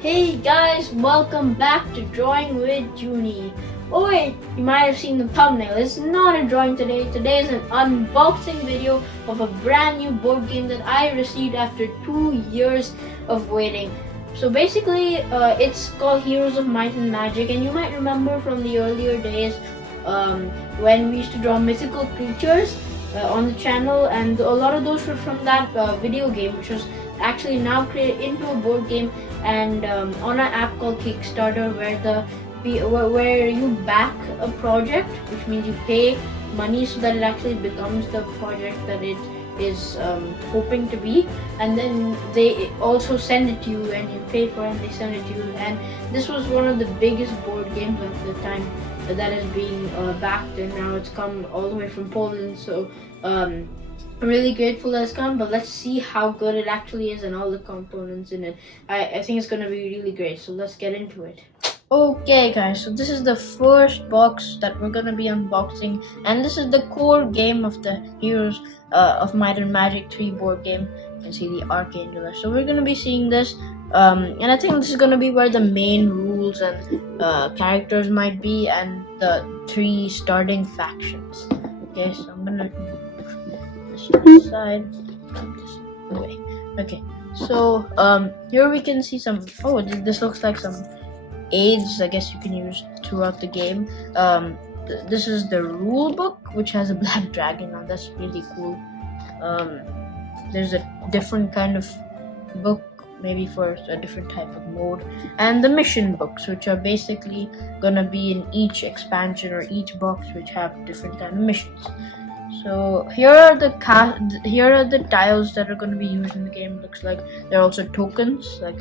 Hey guys, welcome back to Drawing with Junie. Oh wait, you might have seen the thumbnail. It's not a drawing today. Today is an unboxing video of a brand new board game that I received after 2 years of waiting. So basically, it's called Heroes of Might and Magic, and you might remember from the earlier days when we used to draw mythical creatures on the channel, and a lot of those were from that video game, which was actually now created into a board game and on an app called Kickstarter, where you back a project, which means you pay money so that it actually becomes the project that it is hoping to be, and then they also send it to you and you pay for it and they send it to you. And this was one of the biggest board games of the time that is being backed, and now it's come all the way from Poland. So I'm really grateful that it's come, but let's see how good it actually is and all the components in it. I think it's going to be really great, so let's get into it. Okay guys, so this is the first box that we're going to be unboxing, and this is the core game of the Heroes of Might and Magic 3 board game. You can see the Archangel. So we're going to be seeing this, and I think this is going to be where the main rules and characters might be, and the 3 starting factions. Okay, so I'm going to side this way. Okay, so here we can see some. Oh, this looks like some aids, I guess you can use throughout the game. This is the rule book, which has a black dragon on. That's really cool. There's a different kind of book, maybe for a different type of mode, and the mission books, which are basically gonna be in each expansion or each box, which have different kind of missions. So here are the tiles that are going to be used in the game. Looks like there are also tokens. Like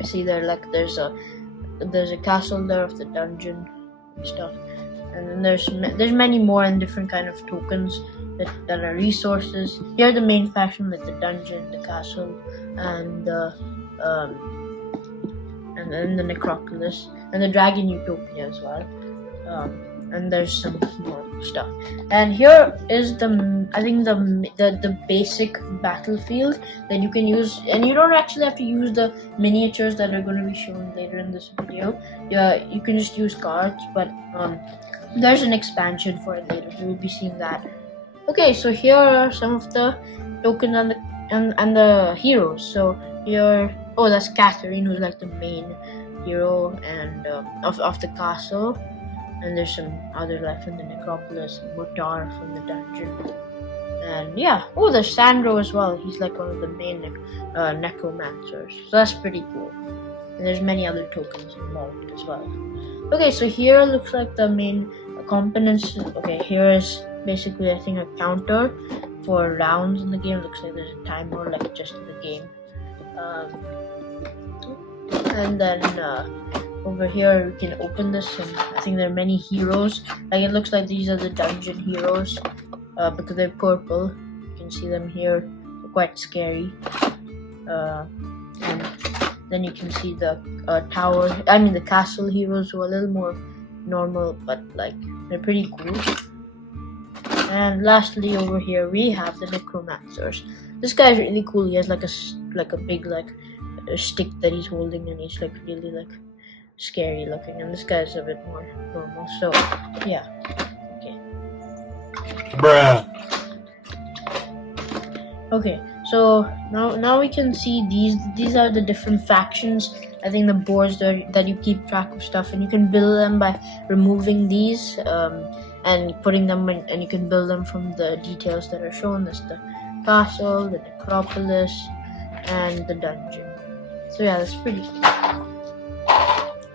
I see there, like there's a castle there of the dungeon and stuff, and then there's many more and different kind of tokens that are resources. Here are the main faction, like the dungeon, the castle, and then the necropolis and the dragon utopia as well. And there's some more stuff. And here is the basic battlefield that you can use, and you don't actually have to use the miniatures that are going to be shown later in this video. Yeah, you can just use cards, but there's an expansion for it later, so we'll be seeing that. Okay, so here are some of the tokens and the heroes. So here, oh, that's Catherine, who's like the main hero and of the castle. And there's some other life in the necropolis, and Motar from the dungeon. And yeah, oh, there's Sandro as well. He's like one of the main necromancers. So that's pretty cool. And there's many other tokens involved as well. Okay, so here looks like the main components. Okay, here is basically, I think, a counter for rounds in the game. Looks like there's a timer, like just in the game. And then over here we can open this, and I think there are many heroes. Like it looks like these are the dungeon heroes because they're purple. You can see them here. They're quite scary. And then you can see the the castle heroes, who are a little more normal, but like they're pretty cool. And lastly, over here we have the necromancers. This guy's really cool. He has like a big a stick that he's holding, and he's like really like scary looking, and this guy's a bit more normal. So yeah, okay. Bruh. Okay, so now we can see these are the different factions. I think the boards that you keep track of stuff, and you can build them by removing these and putting them in, and you can build them from the details that are shown. There's the castle, the necropolis, and the dungeon. So yeah, that's pretty cool.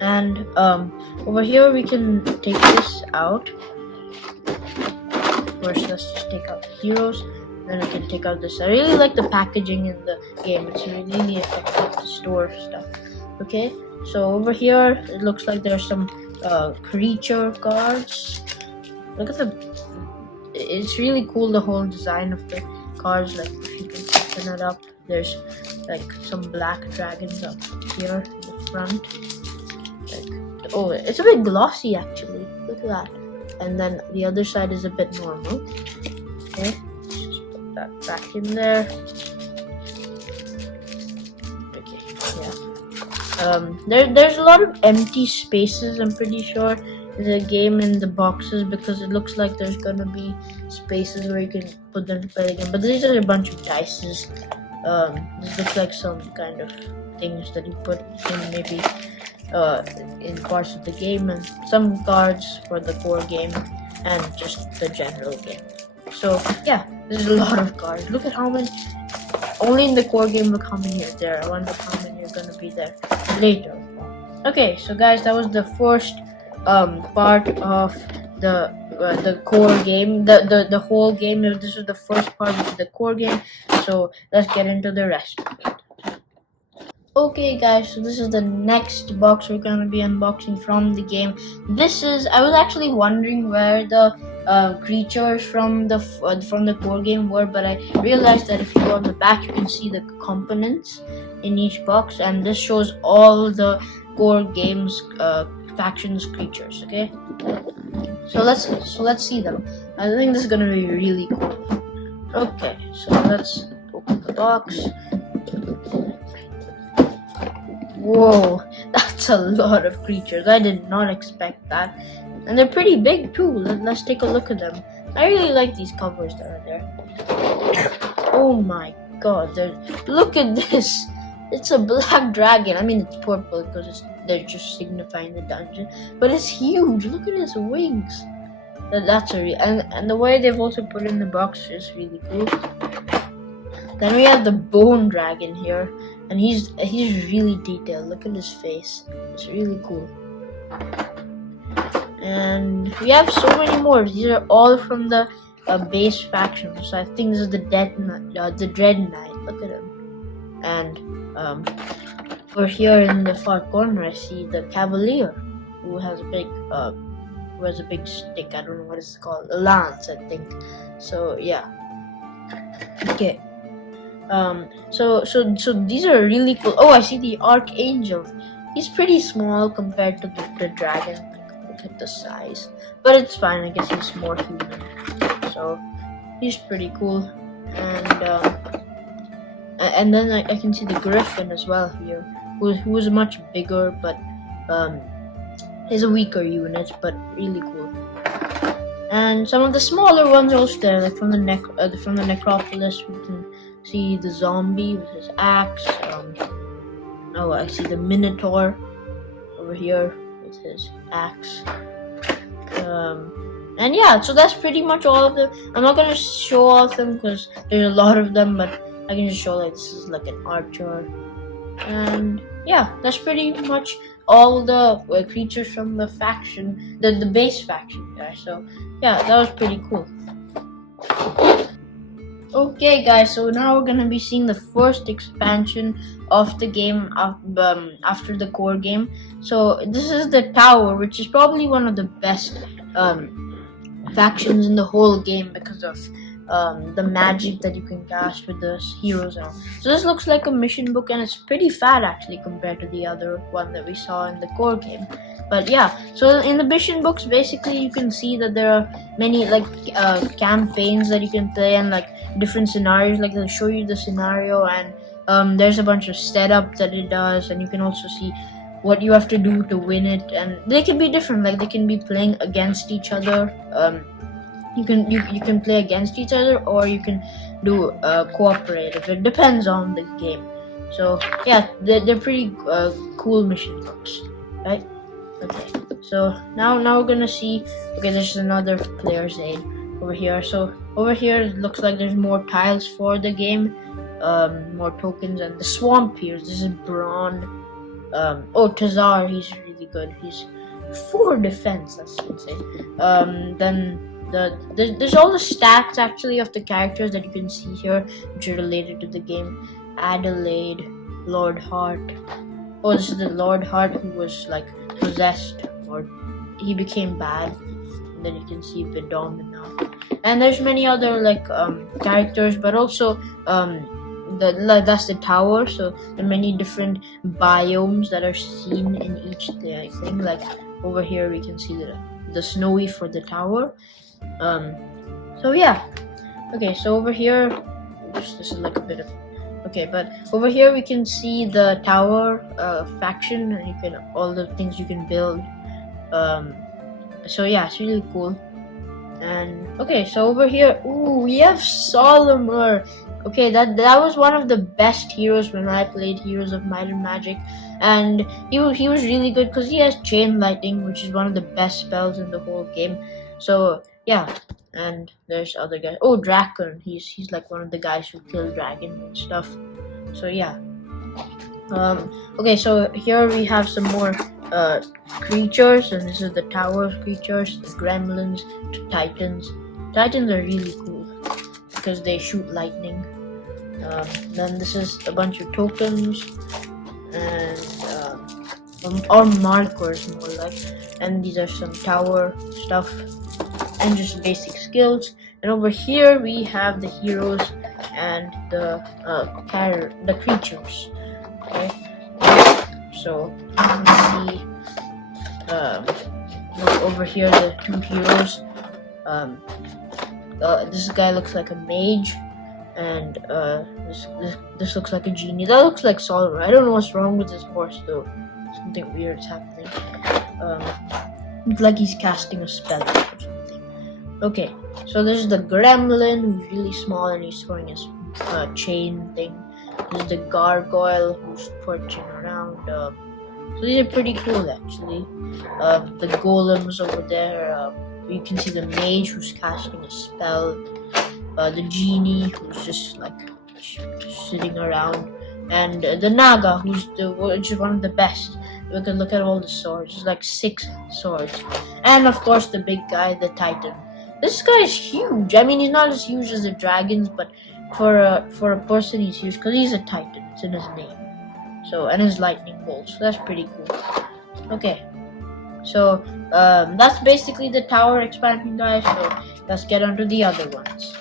And over here we can take this out. First, let's just take out the heroes. Then we can take out this. I really like the packaging in the game. It's really effective to store stuff. Okay, so over here it looks like there's some creature cards. Look at it's really cool, the whole design of the cards. Like if you can open it up, there's like some black dragons up here in the front. Oh, it's a bit glossy actually. Look at that. And then the other side is a bit normal. Okay, just put that back in there. Okay, yeah. There's a lot of empty spaces. I'm pretty sure the game in the boxes, because it looks like there's gonna be spaces where you can put them to play the game. But these are a bunch of dices. This looks like some kind of things that you put in maybe in parts of the game, and some cards for the core game and just the general game. So yeah, there's a lot of cards. Look at how many. Only in the core game, look how many are there. I wonder how many are gonna be there later. Okay, so guys, that was the first part of the core game, the whole game. This was the first part of the core game, so let's get into the rest of it. Okay guys, so this is the next box we're gonna be unboxing from the game. I was actually wondering where the creatures from the core game were, but I realized that if you go on the back, you can see the components in each box, and this shows all the core games factions creatures. Okay, so let's see them. I think this is gonna be really cool. Okay, so let's open the box. Whoa, that's a lot of creatures. I did not expect that. And they're pretty big too. Let's take a look at them. I really like these covers that are there. Oh my god, look at this. It's a black dragon. I mean, it's purple because they're just signifying the dungeon. But it's huge. Look at his wings. And the way they've also put it in the box is really cool. Then we have the bone dragon here. And he's really detailed. Look at his face. It's really cool. And we have so many more. These are all from the base faction. So I think this is the Dread Knight. Look at him. And over here in the far corner, I see the Cavalier, who has a big stick. I don't know what it's called. A lance, I think. So yeah. Okay. So these are really cool. Oh, I see the Archangel. He's pretty small compared to the dragon. Look at the size, but it's fine. I guess he's more human. So he's pretty cool. And then I can see the Griffin as well here, who's much bigger, but he's a weaker unit, but really cool. And some of the smaller ones also there, like from the Necropolis, we can see the zombie with his axe. Oh, I see the Minotaur over here with his axe. And yeah, so that's pretty much all of them. I'm not gonna show all of them because there's a lot of them, but I can just show like this is like an archer. And yeah, that's pretty much all the creatures from the faction, the base faction, guys. So yeah, that was pretty cool. Okay guys, so now we're gonna be seeing the first expansion of the game after the core game. So this is the tower, which is probably one of the best factions in the whole game because of the magic that you can cast with the heroes now. So this looks like a mission book, and it's pretty fat actually compared to the other one that we saw in the core game. But yeah, so in the mission books, basically you can see that there are many like campaigns that you can play, and like different scenarios. Like they'll show you the scenario, and there's a bunch of setup that it does, and you can also see what you have to do to win it. And they can be different. Like they can be playing against each other. You can play against each other, or you can do cooperative. It depends on the game. So yeah, they're pretty cool mission books, right? Okay, so now we're gonna see. Okay, there's another player's aid over here. So over here it looks like there's more tiles for the game, more tokens, and the swamp here. This is Braun. Oh, Tazar, he's really good. He's 4 defense. That's insane. Then there's all the stats actually of the characters that you can see here, which are related to the game. Adelaide, Lord Hart. Oh, this is the Lord Hart who was like possessed, or he became bad. And then you can see Vidom now. And there's many other like characters, but also that's the tower. So there are many different biomes that are seen in each thing. Like over here we can see the snowy for the tower. So yeah. Okay, so over here, this is like a bit of. Okay, but over here we can see the tower faction, and you can all the things you can build. So yeah, it's really cool. And okay, so over here, ooh, we have Solomon. Okay, that was one of the best heroes when I played Heroes of Might and Magic, and he was really good because he has Chain Lightning, which is one of the best spells in the whole game. So yeah, and there's other guys. Oh, Drakon, he's like one of the guys who kill dragons and stuff. So yeah. Okay, so here we have some more creatures, and this is the tower creatures, the gremlins, the titans. Titans are really cool because they shoot lightning. Then this is a bunch of tokens and or markers more like, and these are some tower stuff and just basic skills. And over here we have the heroes and the creatures. Okay, so you can see look over here, the two heroes. This guy looks like a mage, and this looks like a genie. That looks like Solomon. I don't know what's wrong with this horse though. Something weird is happening. It's like he's casting a spell or something. Okay, so this is the gremlin who's really small and he's throwing his chain thing. This is the gargoyle who's perching around. So these are pretty cool actually. The golems over there. You can see the mage who's casting a spell. The genie who's just like sitting around, and the naga which is one of the best. We can look at all the swords. There's like 6 swords, and of course the big guy, the titan. This guy is huge. I mean, he's not as huge as the dragons, but for a person he's huge because he's a titan. It's in his name. So, and his lightning bolts. So that's pretty cool. Okay, so that's basically the tower expansion, guys. So let's get on to the other ones.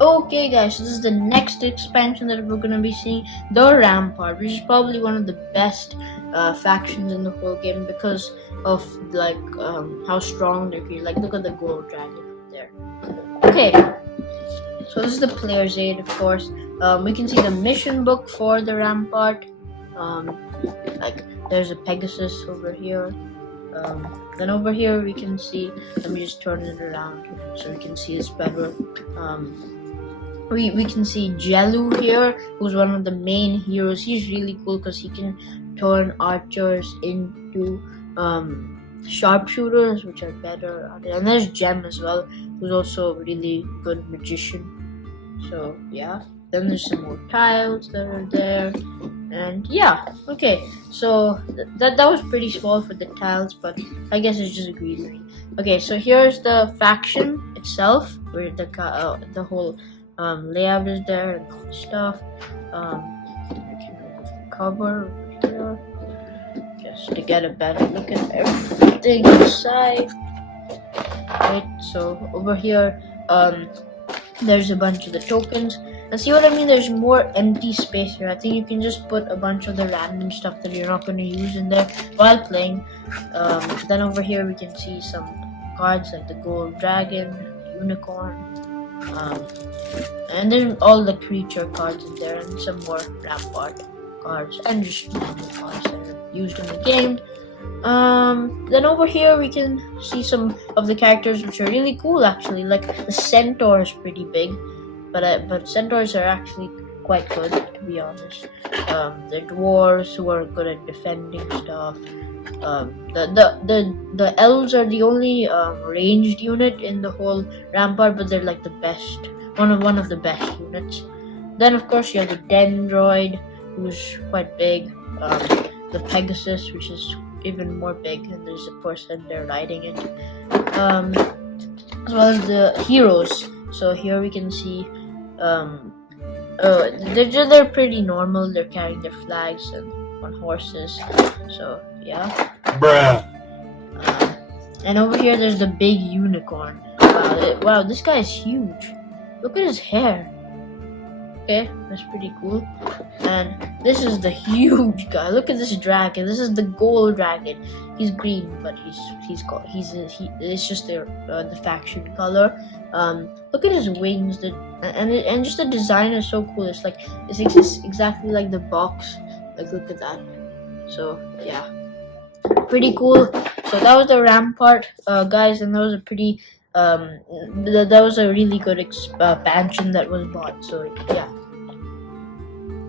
Okay guys, so this is the next expansion that we're going to be seeing, the Rampart, which is probably one of the best factions in the whole game because of like how strong they feel. Like look at the gold dragon up there. Okay, so this is the player's aid, of course. We can see the mission book for the Rampart. Like there's a Pegasus over here. Then over here we can see, let me just turn it around so we can see this better. We can see Jellu here, who's one of the main heroes. He's really cool because he can turn archers into sharpshooters, which are better. And there's Gem as well, who's also a really good magician. So yeah. Then there's some more tiles that are there, and yeah. Okay, so that was pretty small for the tiles, but I guess it's just greenery. Okay, so here's the faction itself, where the whole layout is there and all the stuff. I can remove the cover over here just to get a better look at everything inside. Right, so over here, there's a bunch of the tokens. And see what I mean? There's more empty space here. I think you can just put a bunch of the random stuff that you're not going to use in there while playing. Then over here we can see some cards like the gold dragon, unicorn, and there's all the creature cards in there, and some more Rampart cards, and just normal cards that are used in the game. Then over here we can see some of the characters which are really cool actually. Like the centaur is pretty big. But centaurs are actually quite good, to be honest. The dwarves who are good at defending stuff. The elves are the only ranged unit in the whole Rampart, but they're like the best, one of the best units. Then of course you have the Dendroid, who's quite big. The Pegasus, which is even more big, and there's a person there riding it. As well as the heroes. So here we can see. They're pretty normal. They're carrying their flags and on horses. So yeah. Bruh. And over here there's the big unicorn. Wow, this guy is huge. Look at his hair. Okay, that's pretty cool. And this is the huge guy. Look at this dragon. This is the gold dragon. He's green, but it's just the faction color. Look at his wings. And just the design is so cool. It's exactly like the box. Like, look at that. So yeah, pretty cool. So that was the Rampart, guys, and that was a pretty that was a really good expansion that was bought. So yeah.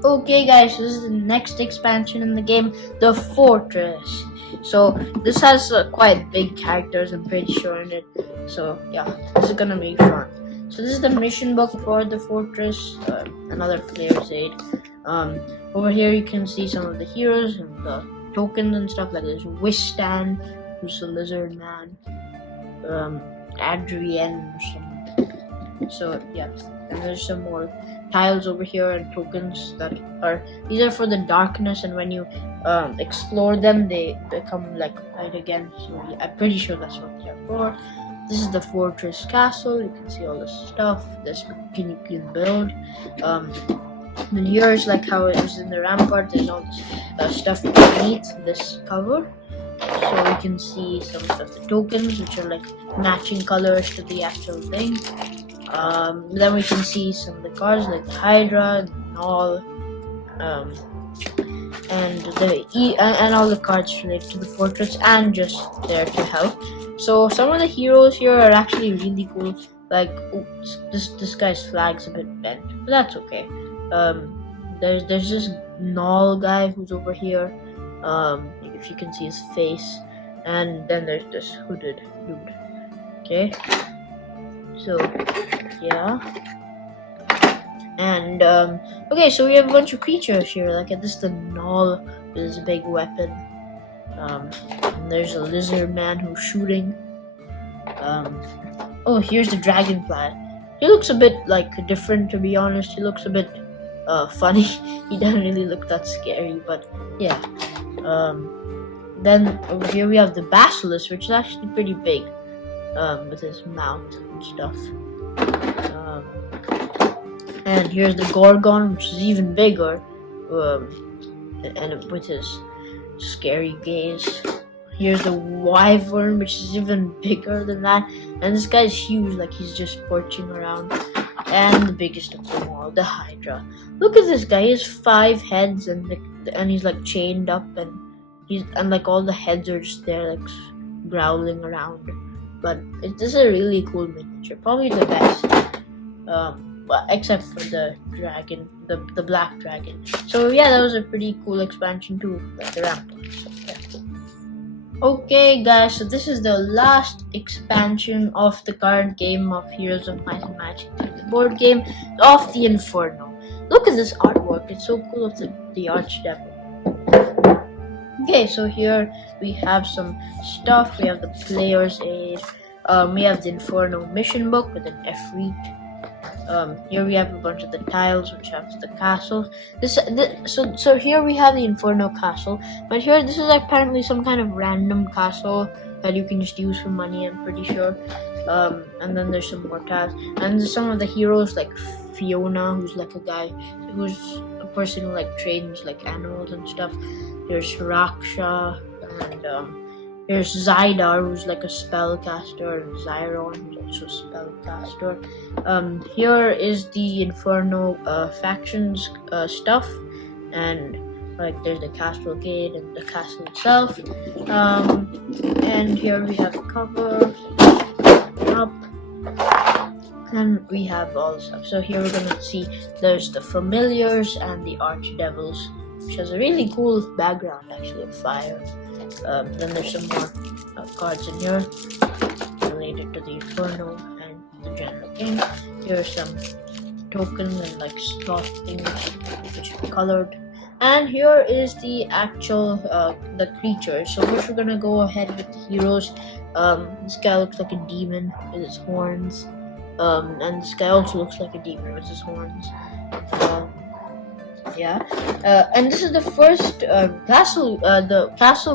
Okay, guys, so this is the next expansion in the game, the Fortress. So this has quite big characters, I'm pretty sure, in it. So yeah, this is gonna be fun. So this is the mission book for the Fortress, another player's aid. Over here you can see some of the heroes and the tokens and stuff. Like there's Wistan, who's the lizard man, Adrienne or something. So yeah, and there's some more tiles over here and tokens these are for the darkness, and when you explore them they become like light again. So yeah, I'm pretty sure that's what they're for. This is the Fortress Castle. You can see all the stuff you can build. Then here is like how it is in the Rampart. There's all this stuff beneath this cover. So you can see some of the tokens, which are like matching colors to the actual thing. Then we can see some of the cards like the Hydra, the Null, and all the cards related to the fortress and just there to help. So some of the heroes here are actually really cool. Like this guy's flag's a bit bent, but that's okay. There's this Null guy who's over here. If you can see his face, and then there's this hooded dude. Okay, so yeah, and okay, so we have a bunch of creatures here. Like this, the Null with his big weapon. And there's a lizard man who's shooting. Oh, here's the dragonfly. He looks a bit like different, to be honest. He looks a bit funny. He doesn't really look that scary, but yeah. Then over here we have the basilisk, which is actually pretty big, with his mouth and stuff. And here's the Gorgon, which is even bigger, and with his scary gaze. Here's the Wyvern, which is even bigger than that, and this guy's huge, like he's just porching around. And the biggest of them all, the Hydra. Look at this guy. He has 5 heads, and he's like chained up, and like all the heads are just there, like growling around. But this is a really cool miniature, probably the best. Well, except for the dragon, the black dragon. So yeah, that was a pretty cool expansion too, like the Rampart. Okay guys, so this is the last expansion of the current game of Heroes of Might and Magic, the board game of the Inferno. Look at this artwork, it's so cool of the Archdevil. Okay, so here we have some stuff. We have the player's aid. We have the Inferno mission book with an Efreet. Here we have a bunch of the tiles, which have the castles. So here we have the Inferno castle, but here this is apparently some kind of random castle that you can just use for money, I'm pretty sure. And then there's some more tiles, and there's some of the heroes like Fiona, who's like who's a person who like trains like animals and stuff. There's Raksha, and there's Zydar, who's like a spellcaster, and Zyron, who's also a spellcaster. Here is the Inferno factions stuff, and like there's the castle gate and the castle itself. And here we have the cover up, and we have all the stuff. So here we're gonna see there's the familiars and the archdevils, which has a really cool background actually of fire. Then there's some more cards in here related to the Inferno and the General King. Here are some tokens and like slot things which are colored. And here is the actual the creatures. So we're gonna go ahead with the heroes. This guy looks like a demon with his horns. And this guy also looks like a demon with his horns. Yeah, and this is the first castle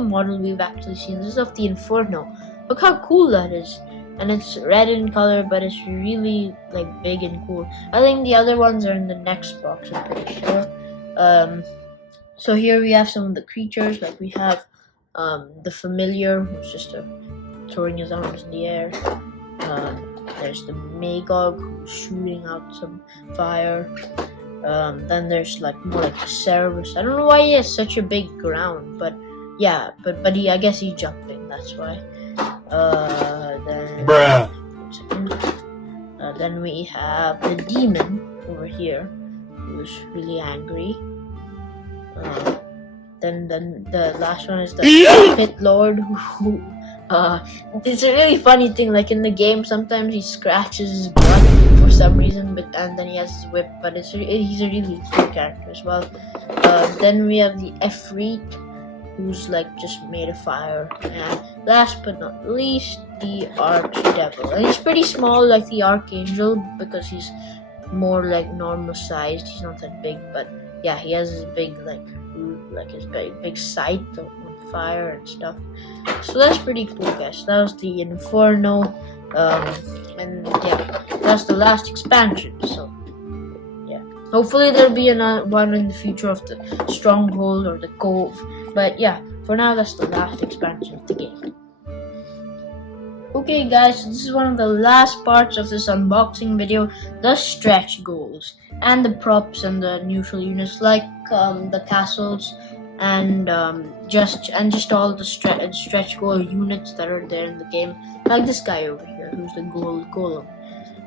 model we've actually seen. This is of the Inferno. Look how cool that is. and it's red in color, but it's really like big and cool. I think the other ones are in the next box, I'm pretty sure. So here we have some of the creatures. Like we have the familiar, who's just throwing his arms in the air. There's the Magog, who's shooting out some fire. Then there's like more like the Cerberus. I don't know why he has such a big ground, but yeah, but I guess he's jumping. That's why. Then. Bruh. Then we have the demon over here, who's really angry. Then the last one is the pit lord, who it's a really funny thing. Like in the game, sometimes he scratches his butt for some reason, and then he has his whip. But he's a really cool character as well. Then we have the Efreet, who's like just made of fire, and last but not least, the Archdevil. And he's pretty small, like the Archangel, because he's more like normal sized. He's not that big, but yeah, he has his big his big sight on fire and stuff. So that's pretty cool, guys. That was the Inferno, and yeah, that's the last expansion. So yeah, hopefully there'll be another one in the future of the Stronghold or the Cove. But yeah, for now that's the last expansion of the game. Okay guys, so this is one of the last parts of this unboxing video, the stretch goals and the props and the neutral units, like the castles and just all the stretch goal units that are there in the game, like this guy over here who's the gold golem.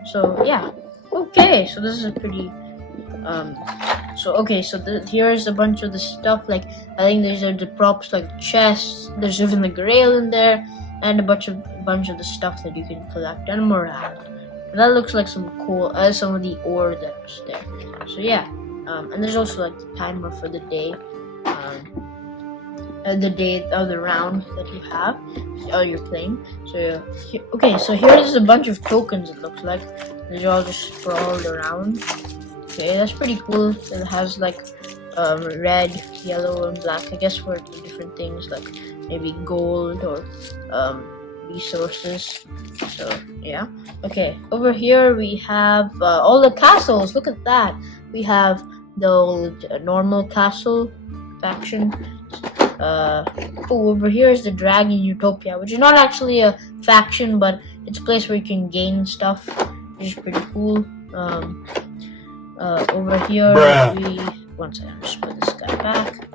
So yeah, okay, so this is a pretty here's a bunch of the stuff. Like I think these are the props, like chests. There's even the Grail in there, and a bunch of the stuff that you can collect, and morale. And that looks like some cool, some of the ore that's there. So yeah, and there's also like the timer for the day, the day of the round that you have, you're playing. So okay, so here's a bunch of tokens. It looks like they're all just sprawled around. Okay, that's pretty cool. It has like red, yellow, and black. I guess for different things, like maybe gold or resources. So yeah. Okay, over here we have all the castles. Look at that. We have the old normal castle faction. Over here is the Dragon Utopia, which is not actually a faction, but it's a place where you can gain stuff, which is pretty cool. Over here one second, just put this guy back.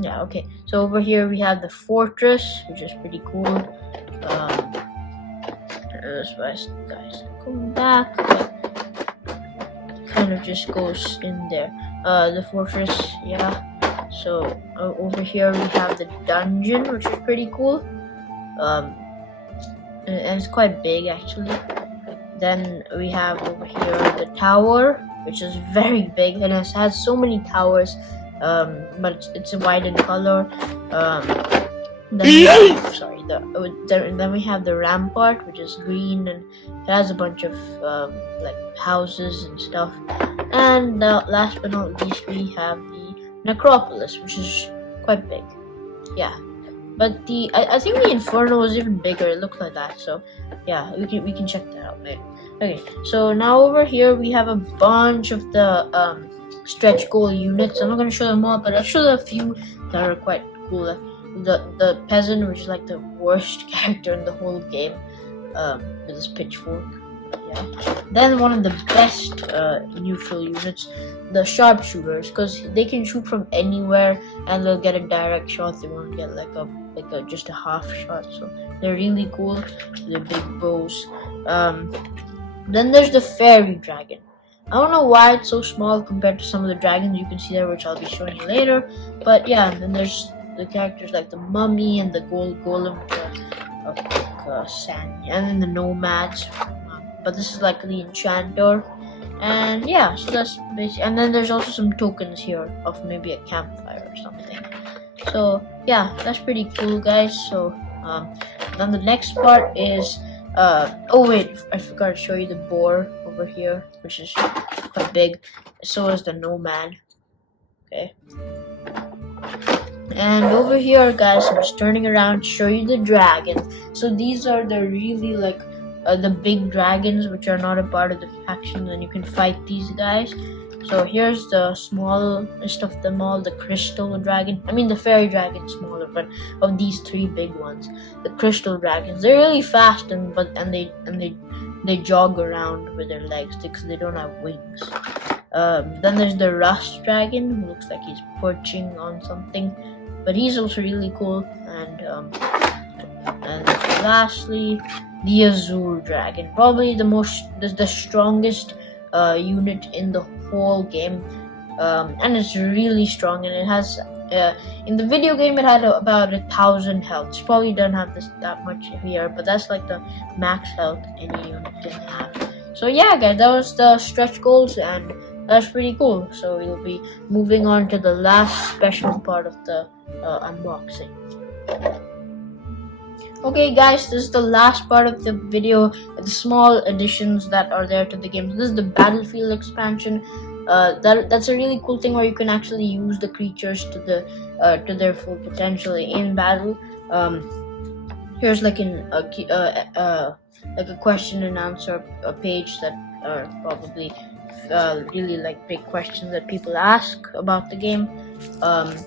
Yeah, okay. So over here we have the fortress, which is pretty cool. Guys, going back, kind of just goes in there. The fortress, yeah. So over here we have the dungeon, which is pretty cool. And it's quite big actually. Then we have over here the tower, which is very big, and it has so many towers. But it's white in color. Then we have the rampart, which is green, and it has a bunch of like houses and stuff. And last but not least, we have the necropolis, which is quite big. Yeah, but I think the Inferno is even bigger. It looks like that. So yeah, we can check that out later. Okay, so now over here we have a bunch of the stretch goal units. I'm not going to show them all, but I'll show a few that are quite cool. Like the peasant, which is like the worst character in the whole game, with his pitchfork. Yeah. Then one of the best neutral units, the sharpshooters, because they can shoot from anywhere and they'll get a direct shot. They won't get just a half shot. So they're really cool. They're big bows. Then there's the fairy dragon. I don't know why it's so small compared to some of the dragons you can see there, which I'll be showing you later. But yeah, and then there's the characters like the mummy and the gold golem, of sand, and then the nomads. But this is like the enchanter, and yeah, so that's basically. And then there's also some tokens here of maybe a campfire or something. So yeah, that's pretty cool, guys. So then the next part is oh wait, I forgot to show you the boar over here, which is quite big. So is the nomad. Okay. And over here, guys, I'm just turning around to show you the dragons. So these are the really like the big dragons, which are not a part of the faction, and you can fight these guys. So here's the smallest of them all, the crystal dragon. I mean the fairy dragon smaller, but of these three big ones, the crystal dragons, they're really fast and they jog around with their legs because they don't have wings. Then there's the rust dragon, who looks like he's perching on something, but he's also really cool. And lastly, the azure dragon, probably the strongest unit in the whole game, and it's really strong, and it has in the video game it had about 1,000 health. It probably doesn't have that much here, but that's like the max health any unit can have. So yeah, guys, that was the stretch goals, and that's pretty cool. So we'll be moving on to the last special part of the unboxing. Okay guys, this is the last part of the video, the small additions that are there to the game. This is the Battlefield expansion. That's a really cool thing where you can actually use the creatures to their full potential in battle. Here's like a question and answer page that are probably really like big questions that people ask about the game.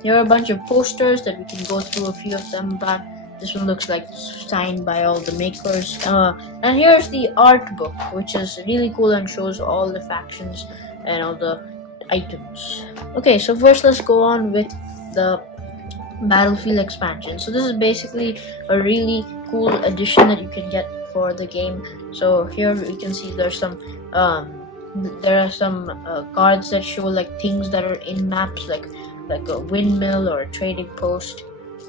Here are a bunch of posters that we can go through a few of them about. This one looks like signed by all the makers. And here's the art book, which is really cool and shows all the factions and all the items. Okay, so first let's go on with the Battlefield expansion. So this is basically a really cool addition that you can get for the game. So here we can see there are some cards that show like things that are in maps, like a windmill or a trading post,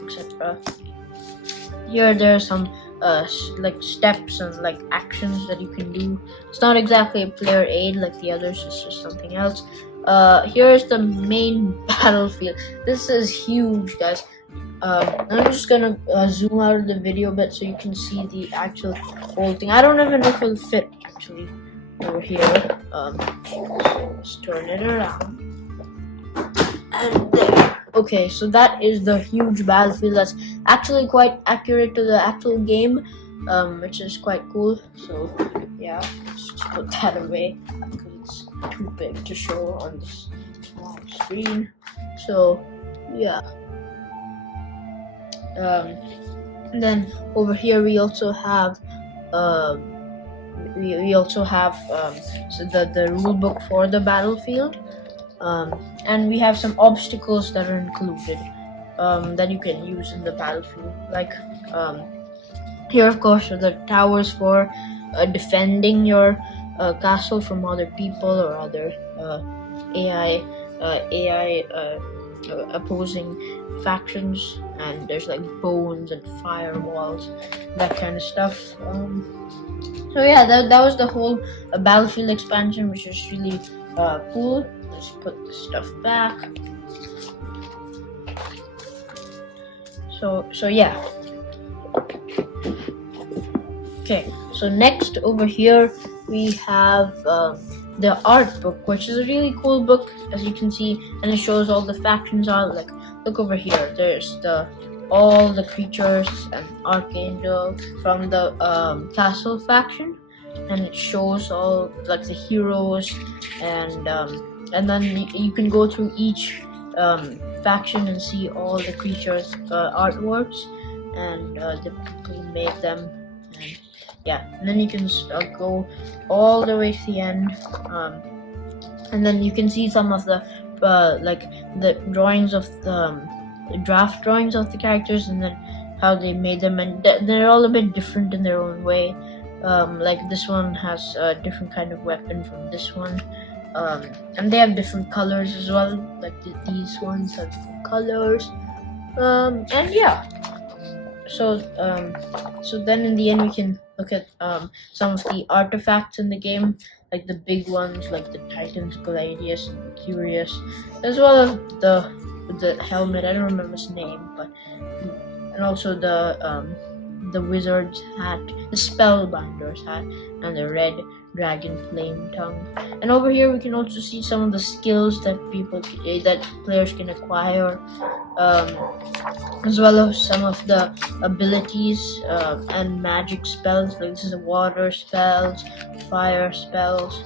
etc. Here there are some like steps and like actions that you can do. It's not exactly a player aid like the others, it's just something else. Here's the main battlefield. This is huge, guys. I'm just gonna zoom out of the video a bit so you can see the actual whole thing. I don't even know if it'll fit actually over here. So let's turn it around. And there. Okay, so that is the huge battlefield. That's actually quite accurate to the actual game, which is quite cool. So yeah, let's just put that away because it's too big to show on this small screen. So yeah. And then over here we also have so the rule book for the battlefield. And we have some obstacles that are included that you can use in the battlefield. Like here, of course, are the towers for defending your castle from other people or other AI opposing factions. And there's like bones and firewalls, that kind of stuff. So yeah, that was the whole Battlefield expansion, which is really cool. Let's put the stuff back. So yeah. Okay, so next over here we have the art book, which is a really cool book, as you can see, and it shows all the factions are like. Look over here. There's all the creatures and Archangel from the castle faction, and it shows all like the heroes, and then you can go through each faction and see all the creatures artworks and the people who made them, and yeah, and then you can go all the way to the end, and then you can see some of the like the drawings of the draft drawings of the characters, and then how they made them, and they're all a bit different in their own way. Like this one has a different kind of weapon from this one, and they have different colors as well. Like these ones have different colors, and yeah. So then in the end we can look at some of the artifacts in the game, like the big ones, like the Titan's Gladius and Curious, as well as the helmet. I don't remember his name, but and also the the wizard's hat, the spellbinder's hat, and the red dragon flame tongue. And over here we can also see some of the skills that players can acquire, as well as some of the abilities and magic spells. Like this is water spells, fire spells,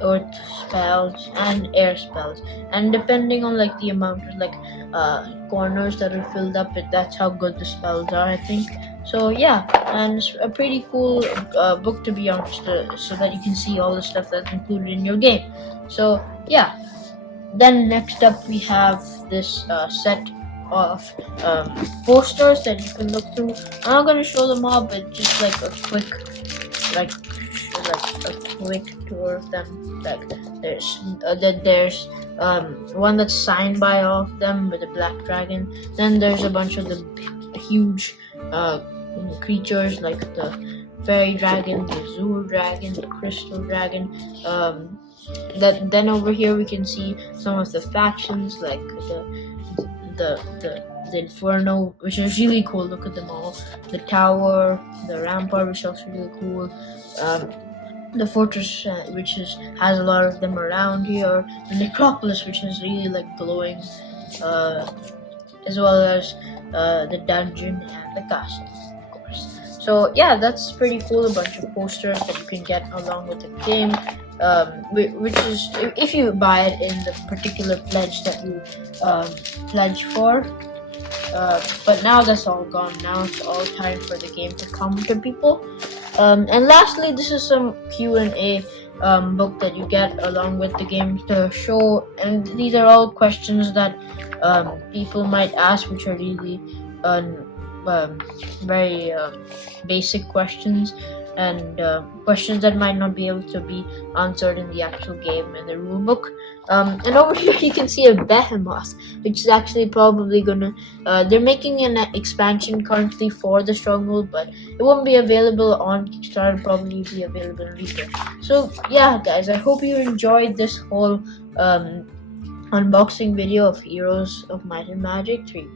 earth spells, and air spells. And depending on like the amount of like corners that are filled up, that's how good the spells are, I think. So yeah, and it's a pretty cool book, to be honest, so that you can see all the stuff that's included in your game. So yeah, then next up we have this set of posters that you can look through. I'm not going to show them all, but just like a quick tour of them. Like there's one that's signed by all of them with a black dragon. Then there's a bunch of the huge creatures like the fairy dragon, the azure dragon, the crystal dragon. Then over here we can see some of the factions, like the Inferno, which is really cool. Look at them all. The Tower, the Rampart, which is also really cool. The Fortress, which has a lot of them around here. The Necropolis, which is really like glowing, as well as the dungeon and the castle, of course. So yeah, that's pretty cool. A bunch of posters that you can get along with the game. Which is if you buy it in the particular pledge that you pledge for. But now that's all gone. Now it's all time for the game to come to people. And lastly, this is some Q&A book that you get along with the game to show. And these are all questions that people might ask, which are really very basic questions, and questions that might not be able to be answered in the actual game and the rule book. And over here you can see a behemoth, which is actually probably gonna they're making an expansion currently for the stronghold, but it won't be available on Kickstarter. Probably be available in retail. So yeah guys, I hope you enjoyed this whole unboxing video of Heroes of Might and Magic 3.